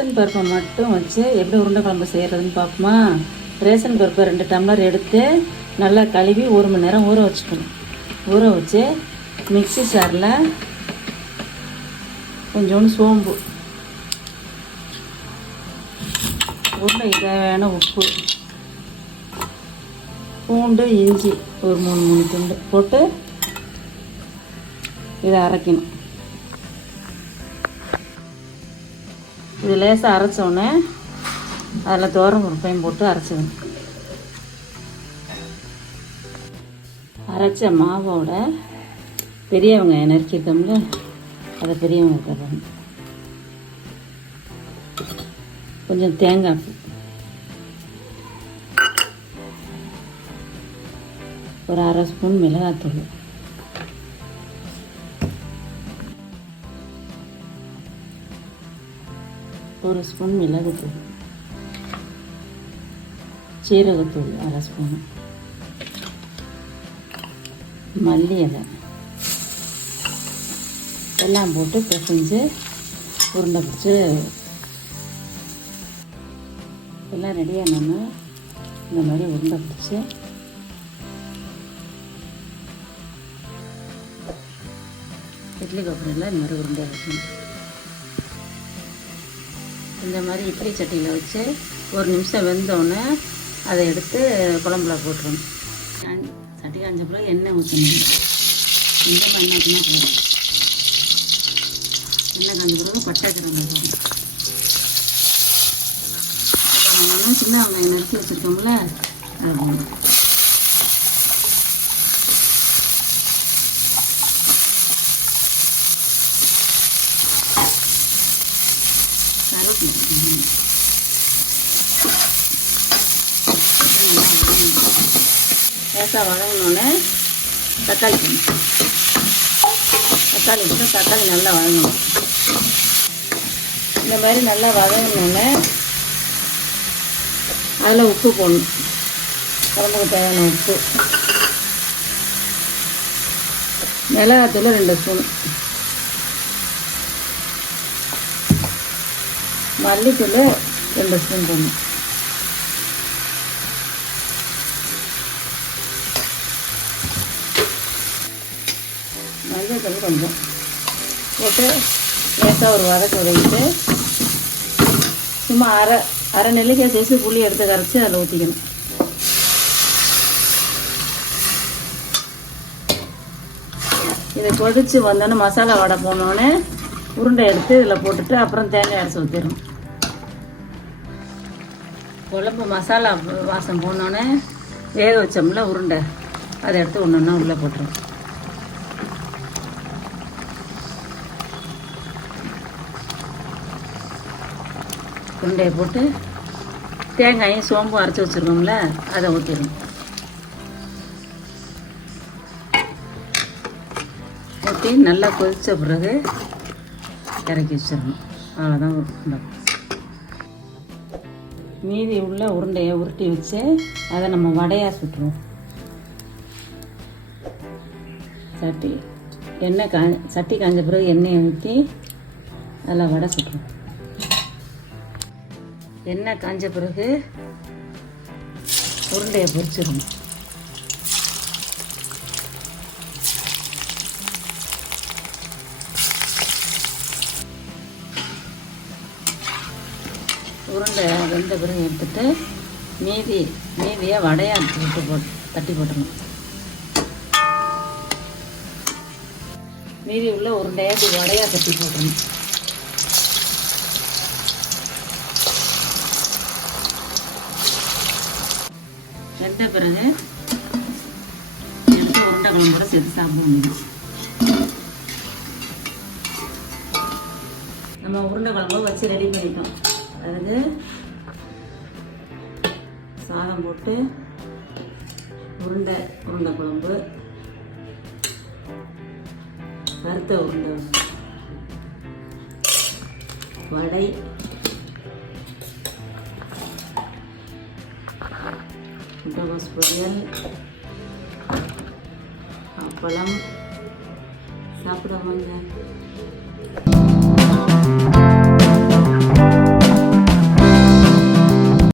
Ration பருப்பை மட்டும் வச்சு எப்படி உருண்டை குழம்பு செய்கிறதுன்னு பார்ப்போமா? ரேஷன் பருப்பை ரெண்டு டம்ளர் எடுத்து நல்லா கழுவி ஒரு மணி நேரம் ஊற வச்சுக்கணும். ஊற வச்சு மிக்ஸி சாரில் கொஞ்சோண்டு சோம்பு உருண்டை தேவையான உப்பு பூண்டு இஞ்சி ஒரு மூணு மூணு துண்டு போட்டு இதை அரைக்கணும். இது லேசாக அரைச்சோடனே அதில் தோரம் குருப்பையும் போட்டு அரைச்சிக்கணும். அரைச்ச மாவோட பெரியவங்க நறுக்கிட்டோம்ல அதை பெரியவங்க தரணும் கொஞ்சம் தேங்காய் பூ. ஒரு அரை ஸ்பூன் மிளகாத்தூள். ஒரு ஸ்பூன் மிளகுத்தூள் சீரகத்தூள் அரை ஸ்பூன். மல்லி இலை. எல்லாம் போட்டு பிசைஞ்சு உருண்டை பிடிச்சி எல்லாம் ரெடியாக நம்ம இந்த மாதிரி உருண்டை பிடிச்சி இட்லி கொப்பரையில் இந்த மாதிரி உருண்டை வைக்கணும் இந்த மாதிரி இட்லி சட்டியில் வச்சு ஒரு நிமிஷம் வெந்தோடனே அதை எடுத்து குழம்புல போட்டுரும். சட்டி காஞ்ச பிறகு எண்ணெய் ஊற்றணும் எண்ணெய் பண்ணாட்டினா போதும் எண்ணெய் காஞ்ச பிறகு பட்டை அப்புறம் சின்ன வெங்காயம் நறுக்கி வச்சுருக்கோம்ல அது லேசாக வதங்கினோடனே தக்காளி தக்காளி போட்டு தக்காளி நல்லா வதங்கணும். இந்த மாதிரி நல்லா வதங்கினோடனே அதில் உப்பு போடணும். குழம்புக்கு தேவையான உப்பு. மிளகாத்தூள் ரெண்டு ஸ்பூன். மல்லித்தூள் ரெண்டு ஸ்பூன் போடணும்? மஞ்சள் கொஞ்சம். போட்டு லேசாக ஒரு வதக்க வதக்கிட்டு சும்மா அரை அரை நெல்லிக்காய் சைஸு புளி எடுத்து கரைச்சி அதில் ஊற்றிக்கணும் இதை கொதிச்சு வந்தோன்னே மசாலா வடை போனோடனே உருண்டை எடுத்து இதில் போட்டுட்டு அப்புறம் தேங்காய் அரைச்சி ஊற்றிடணும் குழம்பு மசாலா வாசம் போனோடனே வேக வச்சோம்ல உருண்டை. அதை எடுத்து ஒன்று ஒன்றா உள்ளே போட்டுரும். உருண்டையை போட்டு தேங்காயும் சோம்பும் அரைச்சி வச்சுருக்கோம்ல அதை ஊற்றிடணும் ஊற்றி நல்லா கொதித்த பிறகு இறக்கி வச்சிடணும் அவ்வளோதான் உருண்டை. மீதி உள்ள உருண்டையை உருட்டி வச்சு அதை நம்ம வடையாக சுட்டுருவோம். சட்டி எண்ணெய் கா சட்டி காஞ்ச பிறகு எண்ணெயை ஊற்றி அதில் வடை சுட்டுருவோம். எண்ணெய் காஞ்ச பிறகு உருண்டையை பொரிச்சிடணும். உருண்டை வெந்த பிறகு எடுத்துட்டு மீதி மீதியை வடையா விட்டு போட்டு தட்டி போட்டுருணும் மீதி உள்ள உருண்டையை இப்படி வடையா தட்டி போட்டுருணும் வெந்த பிறகு எடுத்து உருண்டை குழம்போட சேர்த்து சாப்பிட முடியும் நம்ம உருண்டை குழம்பு வச்சு ரெடி பண்ணிட்டோம். அதுக்கு சாதம் போட்டு உருண்டை உருண்டை குழம்பு. வறுத்த உருண்டை. வடை. முட்டைகோஸ் பொரியல். அப்பளம். சாப்பிட வாங்க